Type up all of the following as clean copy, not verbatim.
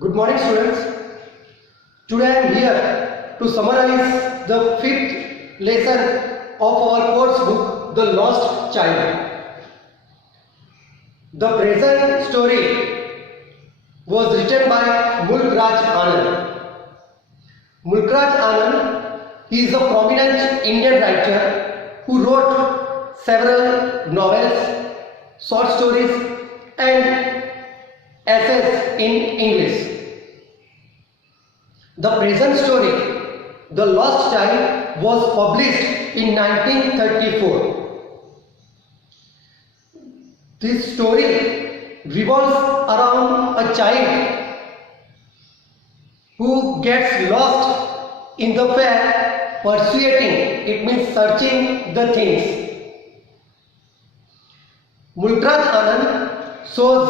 Good morning, students. Today I am here to summarize the fifth lesson of our course book, The Lost Child. The present story was written by Mulkraj Anand. Mulkraj Anand is a prominent Indian writer who wrote several novels, short stories and essays in English. The present story, The Lost Child, was published in 1934. This story revolves around a child who gets lost in the fair, pursuing, it means searching the things. Mulkraj Anand shows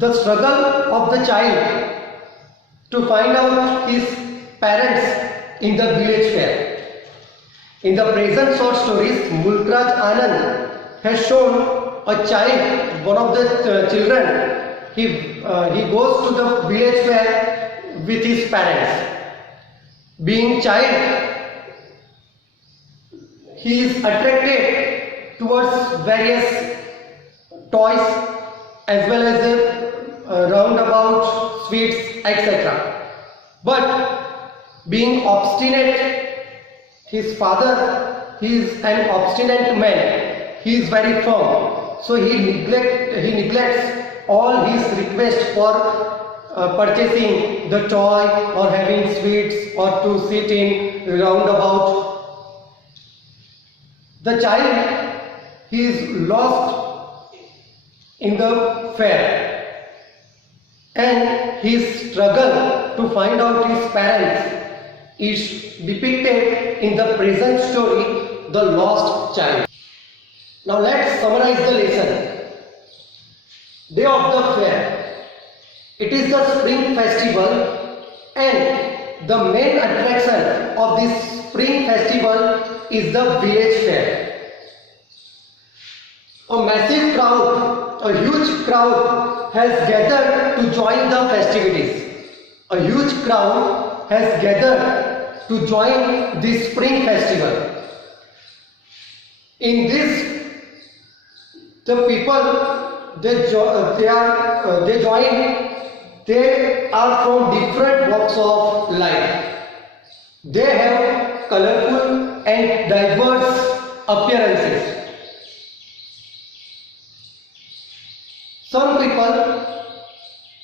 the struggle of the child to find out his parents in the village fair. In the present short stories, Mulkraj Anand has shown a child, one of the children, he goes to the village fair with his parents. Being child, he is attracted towards various toys as well as roundabout, sweets, etc. But being obstinate, his father, he is an obstinate man, he is very firm, so he neglects all his requests for purchasing the toy or having sweets or to sit in roundabout. The child, he is lost in the fair, and his struggle to find out his parents is depicted in the present story, The Lost Child. Now let's summarize the lesson. Day of the fair. It is the spring festival, and the main attraction of this spring festival is the village fair. A massive crowd, a huge crowd has gathered to join the festivities. A huge crowd has gathered to join this spring festival. In this, the people they are from different walks of life. They have colorful and diverse appearances. Some people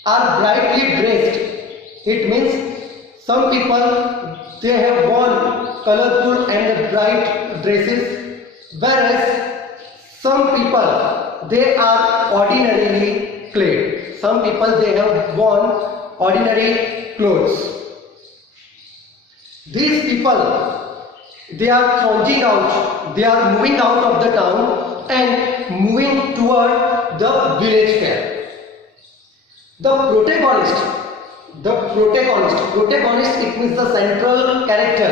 are brightly dressed. It means some people they have worn colorful and bright dresses, whereas some people they are ordinarily clad. Some people they have worn ordinary clothes. These people they are thronging out, they are moving out of the town and moving toward the village fair. The protagonist, it means the central character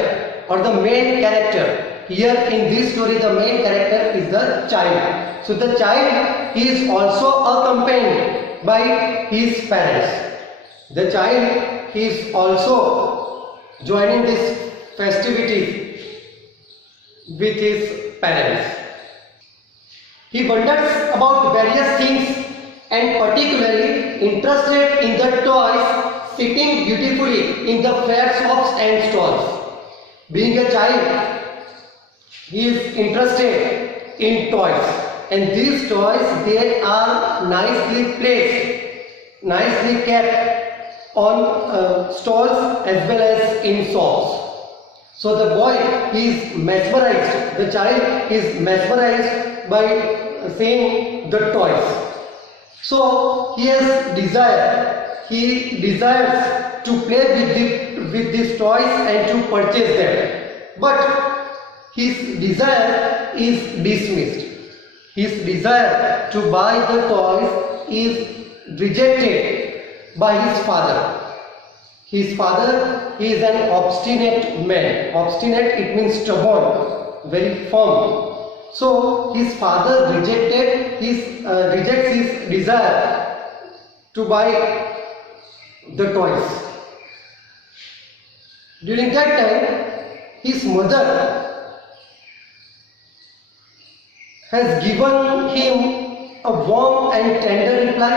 or the main character. Here in this story, the main character is the child. So the child is also accompanied by his parents. The child is also joining this festivity with his parents. He wonders about various things and particularly interested in the toys sitting beautifully in the fair shops and stalls. Being a child, he is interested in toys, and these toys they are nicely placed, nicely kept on stalls as well as in shops. So the boy is mesmerized, the child is mesmerized by seeing the toys. So he has desire, he desires to play with these toys and to purchase them. But his desire is dismissed. His desire to buy the toys is rejected by his father. His father is an obstinate man. Obstinate, it means stubborn, very firm. So his father rejects his desire to buy the toys. During that time, his mother has given him a warm and tender reply,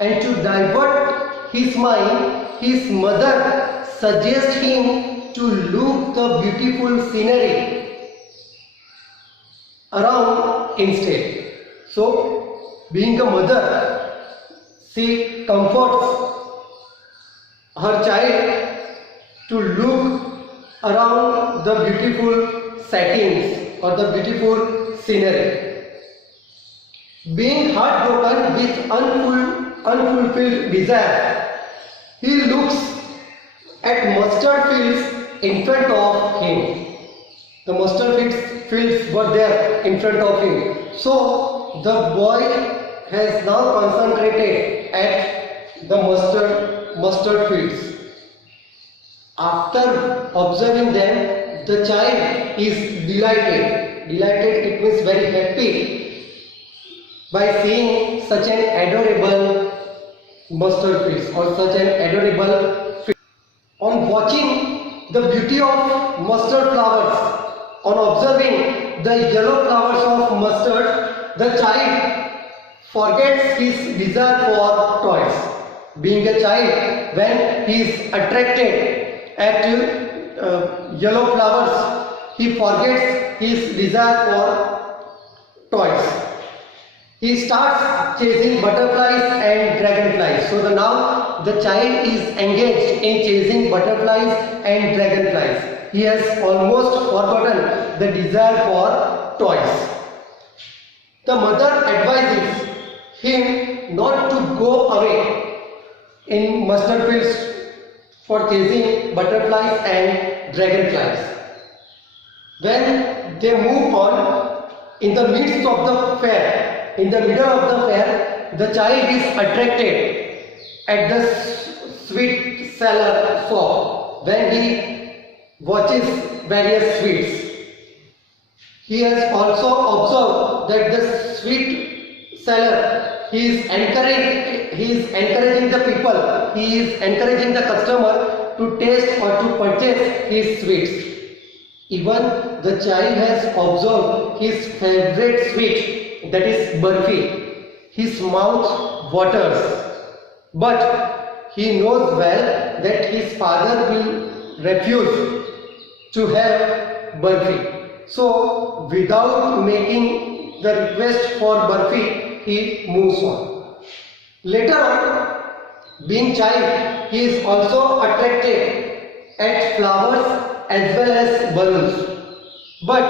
and to divert his mind, his mother suggests him to look the beautiful scenery around instead. So, being a mother, she comforts her child to look around the beautiful settings or the beautiful scenery. Being heartbroken with unfulfilled desire, he looks at mustard fields in front of him. The mustard fields were there in front of him. So the boy has now concentrated at the mustard fields. After observing them, the child is delighted. Delighted, it means very happy by seeing such an adorable mustard fields or such an adorable field. On watching the beauty of mustard flowers, on observing the yellow flowers of mustard, the child forgets his desire for toys. Being a child, when he is attracted at yellow flowers, he forgets his desire for toys. He starts chasing butterflies and dragonflies. So now the child is engaged in chasing butterflies and dragonflies. He has almost forgotten the desire for toys. The mother advises him not to go away in mustard fields for chasing butterflies and dragonflies. When they move on, in the midst of the fair, in the middle of the fair, the child is attracted at the sweet seller shop when he watches various sweets. He has also observed that the sweet seller, he is encouraging the people, he is encouraging the customer to taste or to purchase his sweets. Even the child has observed his favorite sweet, that is burfi. His mouth waters, but he knows well that his father will refuse to have burfi. So without making the request for burfi, he moves on. Later on, being child, he is also attracted at flowers as well as balloons. But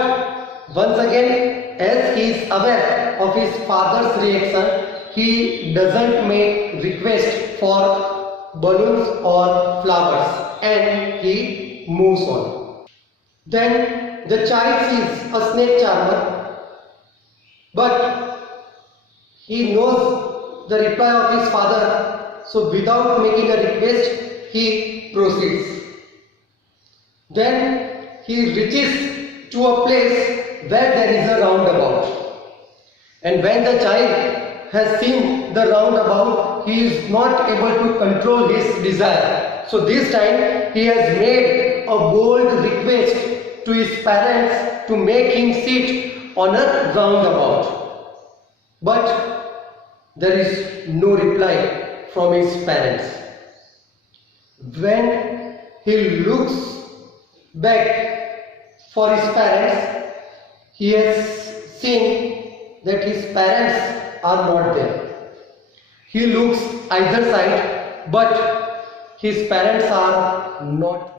once again, as he is aware of his father's reaction, he doesn't make request for balloons or flowers and he moves on. Then the child sees a snake charmer, but he knows the reply of his father, so without making a request, he proceeds. Then he reaches to a place where there is a roundabout. And when the child has seen the roundabout, he is not able to control his desire. So this time he has made a bold request to his parents to make him sit on a roundabout. But there is no reply from his parents. When he looks back for his parents, he has seen that his parents are not there. He looks either side, but his parents are not